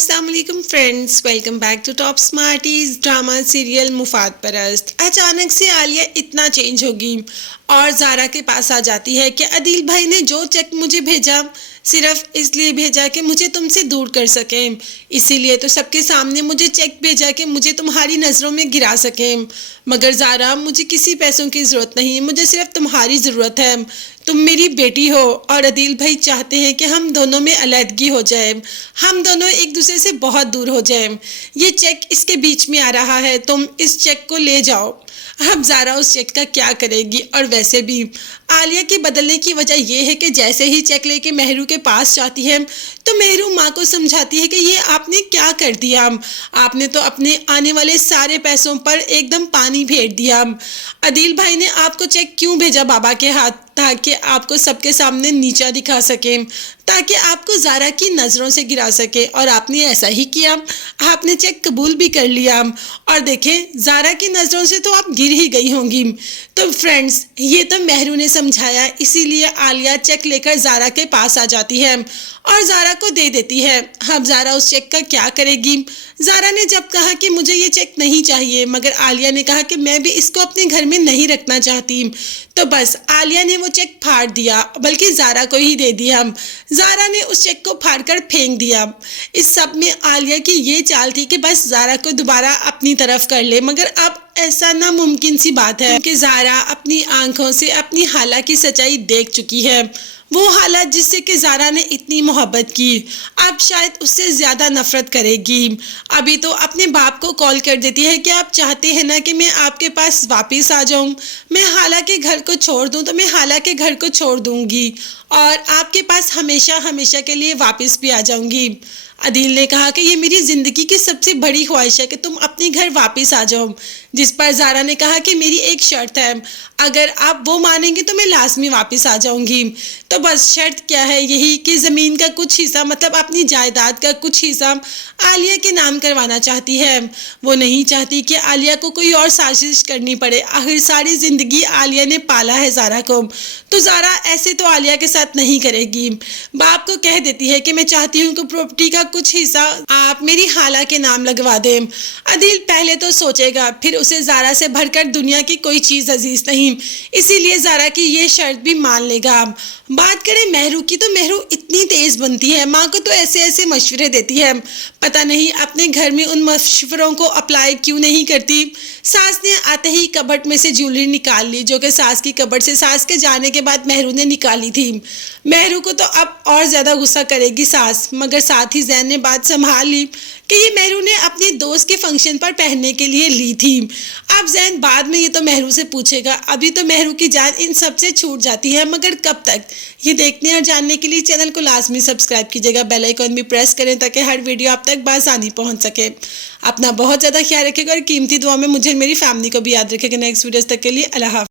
अस्सलाम वालेकुम friends, welcome back to top smarties. Drama serial मुफाद परस्त। अचानक से आलिया इतना चेंज होगी और ज़ारा के पास आ जाती है कि अदील भाई ने जो चेक मुझे भेजा सिर्फ इसलिए भेजा कि मुझे तुमसे दूर कर सकें, इसीलिए तो सबके सामने मुझे चेक भेजा कि मुझे तुम्हारी नज़रों में गिरा सकें। मगर ज़ारा, मुझे किसी पैसों की ज़रूरत नहीं, मुझे सिर्फ तुम्हारी ज़रूरत है। तुम मेरी बेटी हो और अदील भाई चाहते हैं कि हम दोनों में अलहदगी हो जाए, हम दोनों एक दूसरे से बहुत दूर हो जाए। ये चेक इसके बीच में आ रहा है, तुम इस चेक को ले जाओ। अब ज़ारा उस चेक का क्या करेगी? और वैसे भी आलिया के बदलने की वजह यह है कि जैसे ही चेक लेके मेहरू के पास जाती है तो मेहरू माँ को समझाती है कि ये आपने क्या कर दिया, आपने तो अपने आने वाले सारे पैसों पर एकदम पानी फेर दिया। अदील भाई ने आपको चेक क्यों भेजा बाबा के हाथ? ताकि आपको सबके सामने नीचा दिखा सके, ताकि आपको ज़ारा की नज़रों से गिरा सके, और आपने ऐसा ही किया। आपने चेक कबूल भी कर लिया और देखें ज़ारा की नज़रों से तो आप गिर ही गई होंगी। तो फ्रेंड्स, ये तो मेहरू ने समझाया, इसीलिए आलिया चेक लेकर ज़ारा के पास आ जाती है और ज़ारा को दे देती है। अब ज़ारा उस चेक का क्या करेगी? ज़ारा ने जब कहा कि मुझे ये चेक नहीं चाहिए, मगर आलिया ने कहा कि मैं भी इसको अपने घर में नहीं रखना चाहती, तो बस आलिया ने वो चेक फाड़ दिया, बल्कि ज़ारा को ही दे दिया। ज़ारा ने उस चेक को फाड़कर फेंक दिया। इस सब में आलिया की ये चाल थी कि बस ज़ारा को दोबारा अपनी तरफ कर ले, मगर अब ऐसा नामुमकिन सी बात है कि ज़ारा अपनी आंखों से अपनी हाला की सच्चाई देख चुकी है। वो हाला जिससे कि ज़ारा ने इतनी मोहब्बत की, अब शायद उससे ज़्यादा नफ़रत करेगी। अभी तो अपने बाप को कॉल कर देती है कि आप चाहते हैं ना कि मैं आपके पास वापस आ जाऊं, मैं हाला के घर को छोड़ दूं तो मैं हाला के घर को छोड़ दूंगी और आपके पास हमेशा हमेशा के लिए वापस भी आ जाऊंगी। अदील ने कहा कि ये मेरी ज़िंदगी की सबसे बड़ी ख्वाहिश है कि तुम अपने घर वापस आ जाओ, जिस पर ज़ारा ने कहा कि मेरी एक शर्त है, अगर आप वो मानेंगे तो मैं लाजमी वापस आ जाऊंगी। तो बस शर्त क्या है? यही कि ज़मीन का कुछ हिस्सा, मतलब अपनी जायदाद का कुछ हिस्सा आलिया के नाम करवाना चाहती है। वो नहीं चाहती कि आलिया को कोई और साजिश करनी पड़े। आखिर सारी ज़िंदगी आलिया ने पाला है ज़ारा को, तो ज़ारा ऐसे तो आलिया के साथ नहीं करेगी। बाप को कह देती है कि मैं चाहती हूँ कि प्रॉपर्टी का कुछ हिस्सा आप मेरी हाला के नाम लगवा दें। अदील पहले तो सोचेगा, फिर उसे ज़ारा से भरकर दुनिया की कोई चीज़ अजीज नहीं, इसीलिए ज़ारा की ये शर्त भी मान लेगा। बात करें मेहरू की, तो मेहरू इतनी तेज़ बनती है, माँ को तो ऐसे ऐसे मशवरे देती है, पता नहीं अपने घर में उन मशवरों को अप्लाई क्यों नहीं करती। सास ने आते ही कबर्ड में से ज्वेलरी निकाल ली, जो कि सास की कबर्ड से सास के जाने के बाद मेहरू ने निकाली थी। मेहरू को तो अब और ज़्यादा गुस्सा करेगी सास, मगर साथ ही जैन ने बात संभाल ली कि ये मेहरू ने अपने दोस्त के फंक्शन पर पहनने के लिए ली थी। अब जैन बाद में ये तो मेहरू से पूछेगा, अभी तो मेहरू की जान इन सब से छूट जाती है, मगर कब तक? ये देखने और जानने के लिए चैनल को लाजमी सब्सक्राइब कीजिएगा, बेल आइकन भी प्रेस करें ताकि हर वीडियो आप तक बासानी पहुंच सके। अपना बहुत ज़्यादा ख्याल रखिएगा और कीमती दुआ में मुझे मेरी फैमिली को भी याद रखिएगा। नेक्स्ट वीडियोस तक के लिए अल्लाह हाफ़िज़।